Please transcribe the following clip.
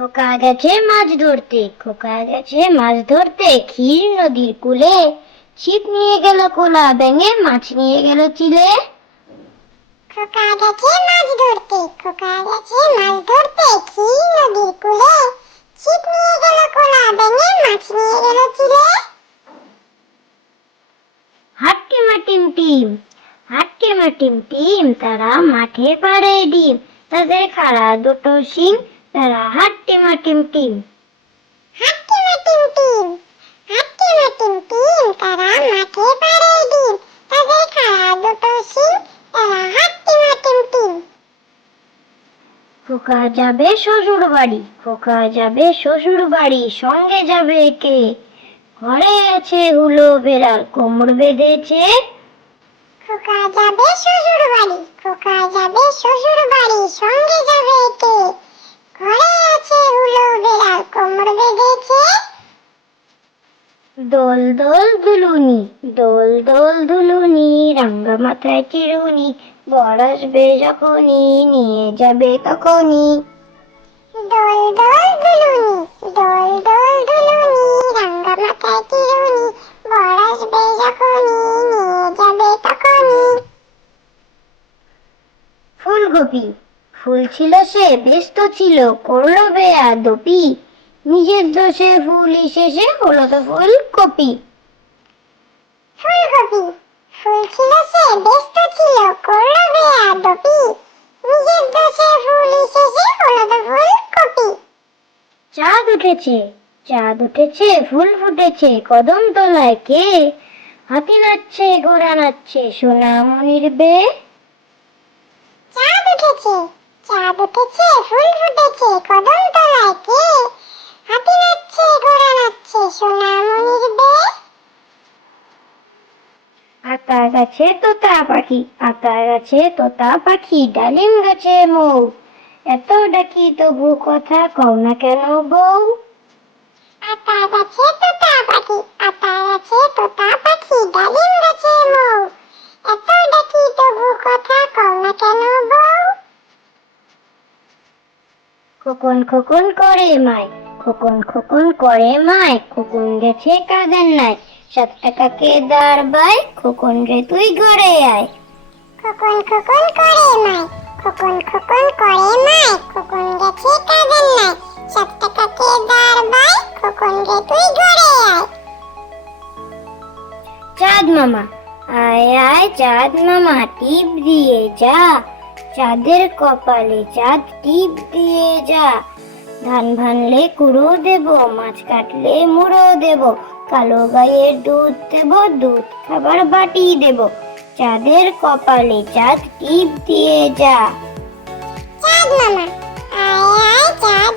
খোকা গেছে মাছ ধরতে, খোকা গেছে মাছ ধরতে, ক্ষীর নদীর কূলে। ছিপ নিয়ে গেল কোলা ব্যাঙে, মাছ নিয়ে গেল চিলে। খোকা গেছে মাছ ধরতে, খোকা গেছে মাছ ধরতে, ক্ষীর নদীর কূলে। ছিপ নিয়ে গেল কোলা ব্যাঙে, মাছ নিয়ে গেল চিলে। হাট্টিমা টিম টিম, হাট্টিমা টিম টিম, তারা মাঠে পাড়ে ডিম। তাদের খাড়া দুটো শিং, তারা হাট্টিমা টিম টিম। হাট্টিমা টিম টিম, হাট্টিমা টিম টিম, তারা মাঠে পাড়ে ডিম। তাদের খাড়া দুটো শিং, তারা হাট্টিমা টিম টিম। খোকা যাবে শ্বশুর বাড়ি, খোকা যাবে শ্বশুর বাড়ি, সঙ্গে যাবে কে? ঘরে আছে হুলো বেড়াল, কোমর বেঁধেছে। খোকা যাবে শ্বশুর বাড়ি, খোকা যাবে শ্বশুর বাড়ি, সঙ্গে যাবে কে? ঘরে আছে হুলো বেড়াল, কোমর বেঁধেছে। দোল দোল দুলুনি, দোল দোল দুলুনি, রাঙ্গা মাথায় চিরুনি, বর আসবে যখনই, নিয়ে যাবে তখনই। দোল দোল দুলুনি, দোল দোল দুলুনি, রাঙ্গা মাথায় চিরুনি, বর আসবে যখনই, নিয়ে যাবে তখনই। ফুলকপি, ফুল ছিল সে ব্যস্ত ছিল, করলো বেয়াদপি, নিজের দোষে ফুল শেষে হলো তো ফুলকপি। ফুলকপি, ফুল ছিল সে ব্যস্ত ছিল, করলো বেয়াদপি, নিজের দোষে ফুল শেষে হলো তো ফুলকপি। চাঁদ উঠেছে, চাঁদ উঠেছে, ফুল ফুটেছে, কদম তলায় কে? হাতি নাচছে, ঘোড়া নাচছে, সোনামণির বে। চাঁদ উঠেছে, চাঁদ উঠেছে, ফুল ফুটেছে, কদম তলায় কে? হাতি নাচছে, ঘোড়া নাচছে, সোনামণির বে। আতা গাছে তোতা পাখি, আতা গাছে তোতা পাখি, ডালিম গাছে মৌ। এত ডাকি তবু কথা কও না কেন বউ? আতা গাছে তোতা পাখি, আতা গাছে তোতা পাখি, ডালিম গাছে মৌ। এত ডাকি তবু কথা কও না কেন বউ? খোকন খোকন করে মায়, খোকন খোকন করে মায়, খোকন গেছে কাজের নাই, 7 টাকাকে দাঁড় বাই, খোকন রে তুই ঘরে আয়। খোকন খোকন করে মায়, খোকন খোকন করে মায়, খোকন গেছে কাজের নাই, 7 টাকাকে দাঁড় বাই, খোকন রে তুই ঘরে আয়। চাঁদ মামা, আয় আয় চাঁদ মামা, টিপ দিয়ে যা, চাঁদের কপালে চাঁদ টিপ দিয়ে যা। ধান ভানলে কুড়ো দেব, মাছ কাটলে মুড়ো দেব, কালো গায়ের দুধ দেব, দুধ খাবার বাটি দেব, চাঁদের কপালে চাঁদ টিপ দিয়ে যা। চাঁদ মামা, আয় আয় চাঁদ